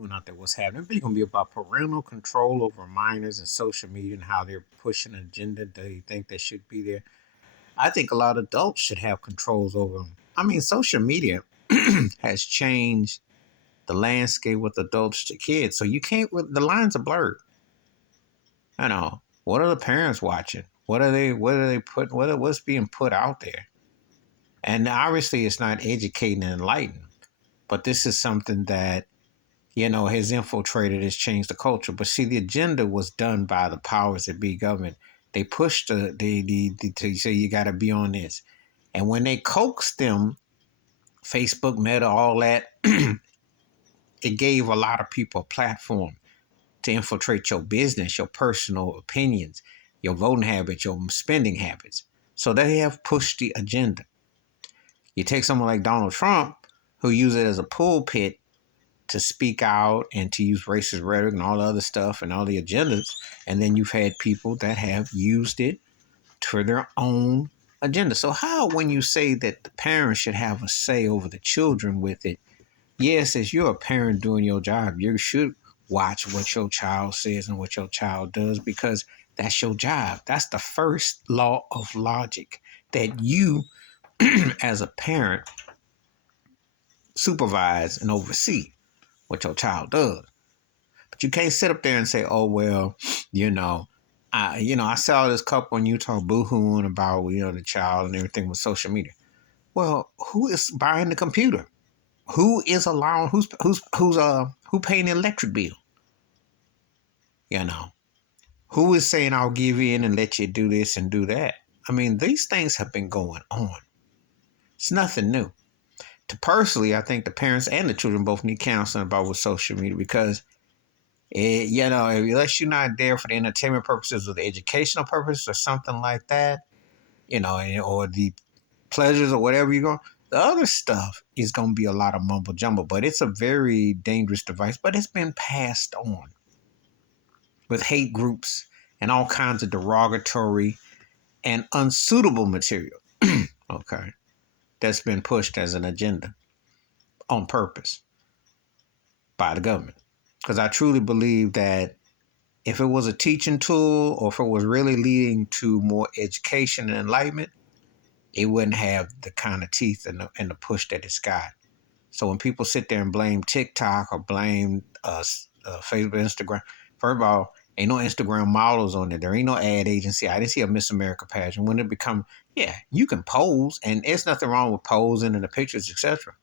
doing out there, what's happening. It's really going to be about parental control over minors and social media and how they're pushing an agenda. Do you think they should be there? I think a lot of adults should have controls over them. I mean, social media has changed the landscape with adults to kids. So you can't, the lines are blurred. I know. What are the parents watching? What's being put out there? And obviously it's not educating and enlightening, but this is something that, has infiltrated, has changed the culture. But see, the agenda was done by the powers that be government. They pushed to say you got to be on this. And when they coaxed them, Facebook, Meta, all that, it gave a lot of people a platform to infiltrate your business, your personal opinions, your voting habits, your spending habits. So they have pushed the agenda. You take someone like Donald Trump, who used it as a pulpit to speak out and to use racist rhetoric and all the other stuff and all the agendas. And then you've had people that have used it for their own agenda. So how, when you say that the parents should have a say over the children with it, yes, as you're a parent doing your job, you should watch what your child says and what your child does, because that's your job. That's the first law of logic, that you, as a parent, supervise and oversee what your child does. But you can't sit up there and say, oh, well, I saw this couple in Utah boohooing about, the child and everything with social media. Well, who is buying the computer? Who is allowing, who paying the electric bill? Who is saying, I'll give in and let you do this and do that? I mean, these things have been going on. It's nothing new. Personally, I think the parents and the children both need counseling about with social media, because unless you're not there for the entertainment purposes or the educational purposes or something like that, or the pleasures or whatever you're going, the other stuff is going to be a lot of mumbo jumbo. But it's a very dangerous device, but it's been passed on with hate groups and all kinds of derogatory and unsuitable material. Okay. That's been pushed as an agenda on purpose by the government. Because I truly believe that if it was a teaching tool, or if it was really leading to more education and enlightenment, it wouldn't have the kind of teeth and the push that it's got. So when people sit there and blame TikTok or blame Facebook, Instagram, first of all, ain't no Instagram models on there. There ain't no ad agency. I didn't see a Miss America pageant. When it become, you can pose, and there's nothing wrong with posing and the pictures, etc.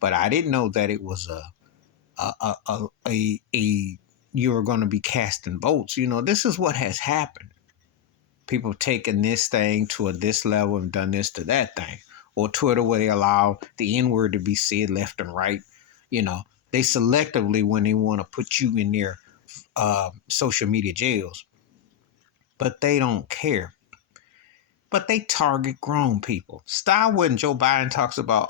But I didn't know that it was you were going to be casting votes. This is what has happened. People taking this thing to this level and done this to that thing. Or Twitter, where they allow the N-word to be said left and right. They selectively, when they want to put you in their social media jails. But they don't care. But they target grown people. Style when Joe Biden talks about,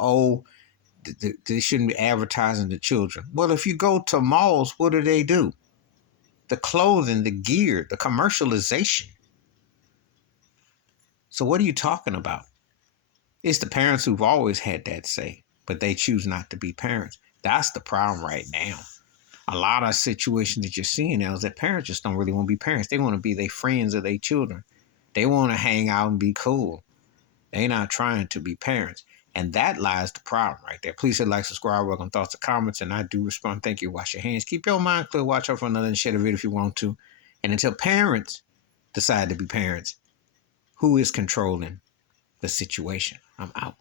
they shouldn't be advertising to children. Well, if you go to malls, what do? The clothing, the gear, the commercialization. So what are you talking about? It's the parents who've always had that say, but they choose not to be parents. That's the problem right now. A lot of situations that you're seeing now is that parents just don't really want to be parents. They want to be their friends or their children. They want to hang out and be cool. They're not trying to be parents. And that lies the problem right there. Please hit like, subscribe, welcome thoughts and comments, and I do respond. Thank you. Wash your hands. Keep your mind clear. Watch out for another and share the video if you want to. And until parents decide to be parents, who is controlling the situation? I'm out.